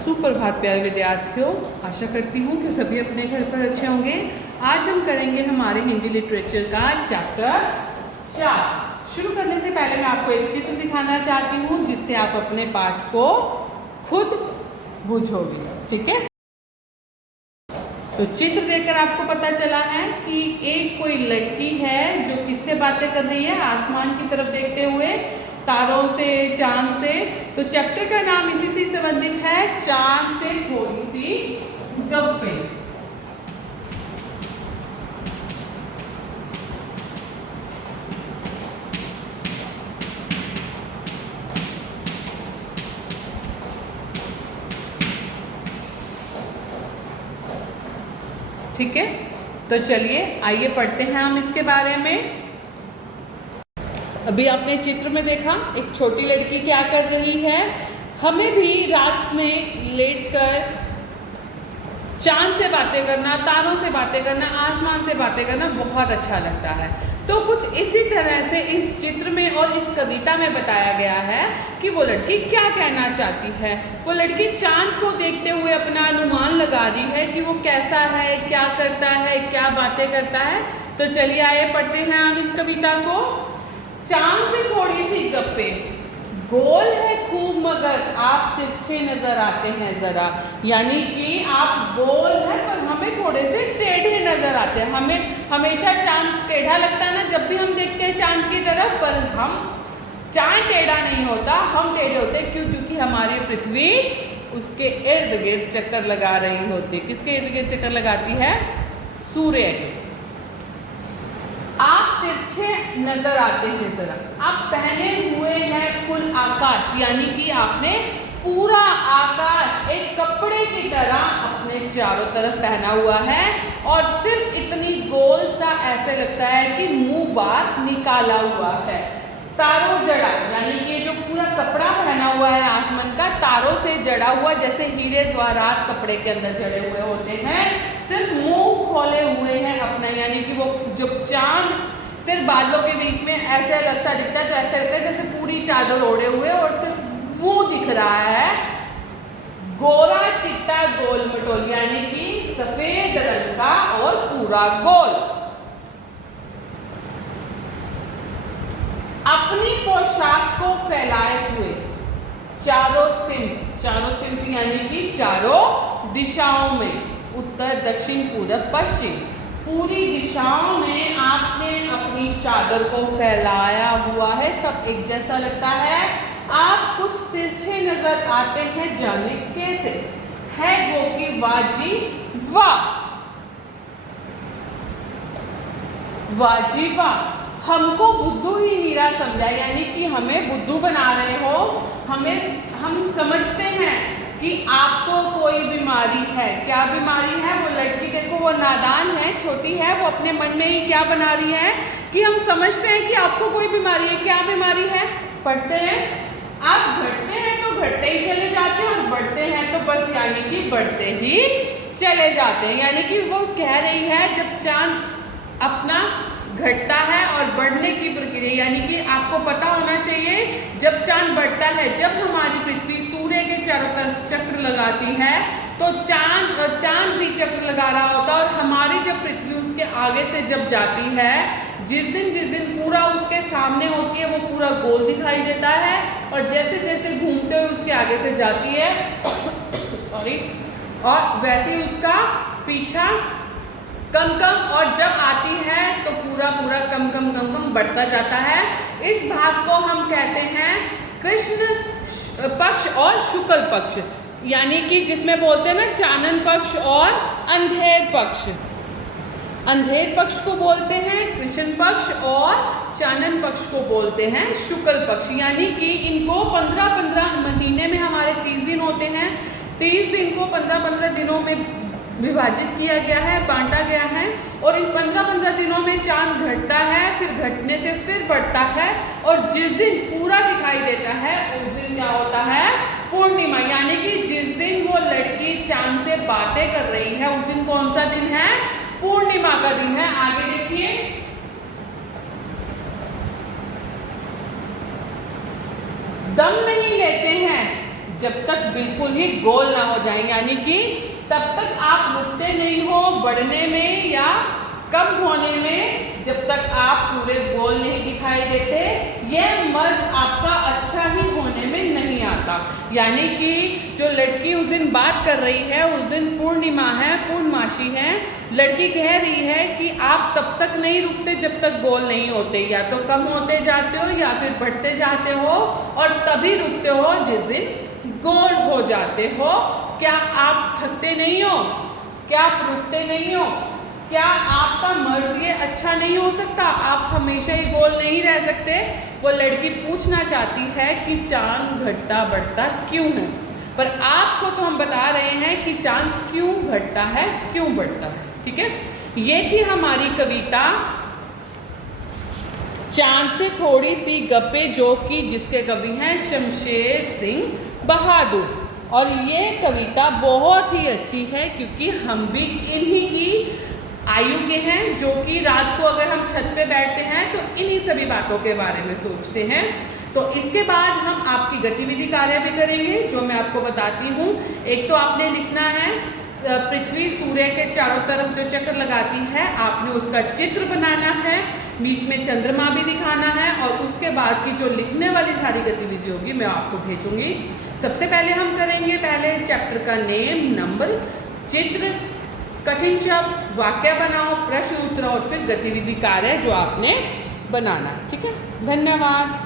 सुप्रभात प्यारे विद्यार्थियों, आशा करती हूँ कि सभी अपने घर पर अच्छे होंगे। आज हम करेंगे हमारे हिंदी लिटरेचर का चैप्टर 4। शुरू करने से पहले मैं आपको एक चित्र दिखाना चाहती हूँ जिससे आप अपने पाठ को खुद बूझोगे। ठीक है, तो चित्र देखकर आपको पता चला है कि एक कोई लड़की है जो किससे बातें कर रही है, आसमान की तरफ देखते हुए, तारों से, चांद से। तो चैप्टर का नाम इसी से संबंधित है, चांद से थोड़ी सी गप्पें। ठीक है, तो चलिए आइए पढ़ते हैं हम इसके बारे में। अभी आपने चित्र में देखा एक छोटी लड़की क्या कर रही है। हमें भी रात में लेटकर चांद से बातें करना, तारों से बातें करना, आसमान से बातें करना बहुत अच्छा लगता है। तो कुछ इसी तरह से इस चित्र में और इस कविता में बताया गया है कि वो लड़की क्या कहना चाहती है। वो लड़की चांद को देखते हुए अपना अनुमान लगा रही है कि वो कैसा है, क्या करता है, क्या बातें करता है। तो चलिए आइए पढ़ते हैं हम इस कविता को। चांद से थोड़ी सी गप्पें, गोल है खूब मगर आप तिरछे नजर आते हैं जरा। यानी कि आप गोल है पर हमें थोड़े से टेढ़े नजर आते हैं। हमें हमेशा चांद टेढ़ा लगता है ना, जब भी हम देखते हैं चांद की तरफ, पर हम चांद टेढ़ा नहीं होता, हम टेढ़े होते हैं। क्यों? क्योंकि हमारी पृथ्वी उसके इर्द गिर्द चक्कर लगा रही होती है। किसके इर्द गिर्द चक्कर लगाती है? सूर्य के। आप तिरछे नजर आते हैं जरा। आप पहने हुए हैं कुल आकाश, यानी कि आपने पूरा आकाश एक कपड़े की तरह अपने चारों तरफ पहना हुआ है और सिर्फ इतनी गोल सा ऐसे लगता है कि मुंह बाहर निकाला हुआ है। तारों जड़ा, यानी कि जो पूरा कपड़ा पहना हुआ है आसमान का, तारों से जड़ा हुआ, जैसे हीरे जवाहरात कपड़े के अंदर जड़े हुए होते हैं। सिर्फ मुंह खोले हुए हैं अपना, यानी कि वो जो चांद सिर्फ बादलों के बीच में ऐसे अलग सा दिखता है, तो ऐसे लगता है जैसे पूरी चादर ओढ़े हुए और सिर्फ मुंह दिख रहा है। गोरा चिट्टा गोल मटोल, यानी कि सफेद रंग का और पूरा गोल। अपनी पोशाक को फैलाए हुए चारों सिंह यानी कि चारों दिशाओं में, उत्तर, दक्षिण, पूरब, पश्चिम, पूरी दिशाओं में आपने अपनी चादर को फैलाया हुआ है। सब एक जैसा लगता है। आप कुछ तिरछे नजर आते हैं, जाने कैसे है वो की वाजी वाह, वाजी वाह। हमको बुद्धू ही मीरा समझा, यानी कि हमें बुद्धू बना रहे हो। हम समझते हैं कि आपको कोई बीमारी है। क्या बीमारी है? वो लड़की देखो, वो नादान है, छोटी है, वो अपने मन में ही क्या बना रही है कि हम समझते हैं कि आपको कोई बीमारी है। क्या बीमारी है? पढ़ते हैं, आप घटते हैं तो घटते ही चले जाते हैं और बढ़ते हैं तो बस यानी कि बढ़ते ही चले जाते हैं। यानी कि वो कह रही है जब चांद अपना घटता है और बढ़ने की प्रक्रिया, यानी कि आपको पता होना चाहिए जब चांद बढ़ता है, जब हमारी पृथ्वी सूर्य के चारों तरफ चक्र लगाती है तो चांद भी चक्र लगा रहा होता है। और हमारी जब पृथ्वी उसके आगे से जब जाती है, जिस दिन पूरा उसके सामने होती है, वो पूरा गोल दिखाई देता है और जैसे जैसे घूमते हुए उसके आगे से जाती है सॉरी, और वैसे ही उसका पीछा कम और जब आती है तो पूरा कम बढ़ता जाता है। इस भाग को हम कहते हैं कृष्ण पक्ष और शुक्ल पक्ष, यानी कि जिसमें बोलते हैं ना चानन पक्ष और अंधेर पक्ष। अंधेर पक्ष को बोलते हैं कृष्ण पक्ष और चानन पक्ष को बोलते हैं शुक्ल पक्ष। यानी कि इनको 15 महीने में हमारे 30 दिन होते हैं। 30 दिन को 15 दिनों में विभाजित किया गया है, बांटा गया है। और इन 15 दिनों में चांद घटता है, फिर घटने से फिर बढ़ता है और जिस दिन पूरा दिखाई देता है उस दिन क्या होता है? पूर्णिमा। यानी कि जिस दिन वो लड़की चांद से बातें कर रही है उस दिन कौन सा दिन है? पूर्णिमा का दिन है। आगे देखिए, दम नहीं लेते हैं जब तक बिल्कुल ही गोल ना हो जाए, यानी कि तब तक आप रुकते नहीं हो बढ़ने में या कम होने में, जब तक आप पूरे गोल नहीं दिखाई देते, यह मर्द आपका अच्छा ही होने में नहीं आता। यानी कि जो लड़की उस दिन बात कर रही है, उस दिन पूर्णिमा है, पूर्णमासी है, लड़की कह रही है कि आप तब तक नहीं रुकते जब तक गोल नहीं होते, या तो कम होते जाते हो या फिर बढ़ते जाते हो, और तभी रुकते हो जिस दिन गोल हो जाते हो। क्या आप थकते नहीं हो? क्या आप रुकते नहीं हो? क्या आपका मर्ज ये अच्छा नहीं हो सकता? आप हमेशा ही गोल नहीं रह सकते? वो लड़की पूछना चाहती है कि चांद घटता बढ़ता क्यों है, पर आपको तो हम बता रहे हैं कि चांद क्यों घटता है, क्यों बढ़ता है। ठीक है, ये थी हमारी कविता चांद से थोड़ी सी गप्पे, जो कि जिसके कवि हैं शमशेर सिंह बहादुर। और ये कविता बहुत ही अच्छी है क्योंकि हम भी इन्हीं की आयु के हैं, जो कि रात को अगर हम छत पे बैठते हैं तो इन्हीं सभी बातों के बारे में सोचते हैं। तो इसके बाद हम आपकी गतिविधि कार्य भी करेंगे, जो मैं आपको बताती हूँ। एक तो आपने लिखना है पृथ्वी सूर्य के चारों तरफ जो चक्कर लगाती है, आपने उसका चित्र बनाना है, बीच में चंद्रमा भी दिखाना है, और उसके बाद की जो लिखने वाली सारी गतिविधि होगी मैं आपको भेजूंगी। सबसे पहले हम करेंगे पहले चैप्टर का नेम, नंबर, चित्र, कठिन शब्द, वाक्य बनाओ, प्रश्न उत्तर और फिर गतिविधि कार्य जो आपने बनाना। ठीक है, धन्यवाद।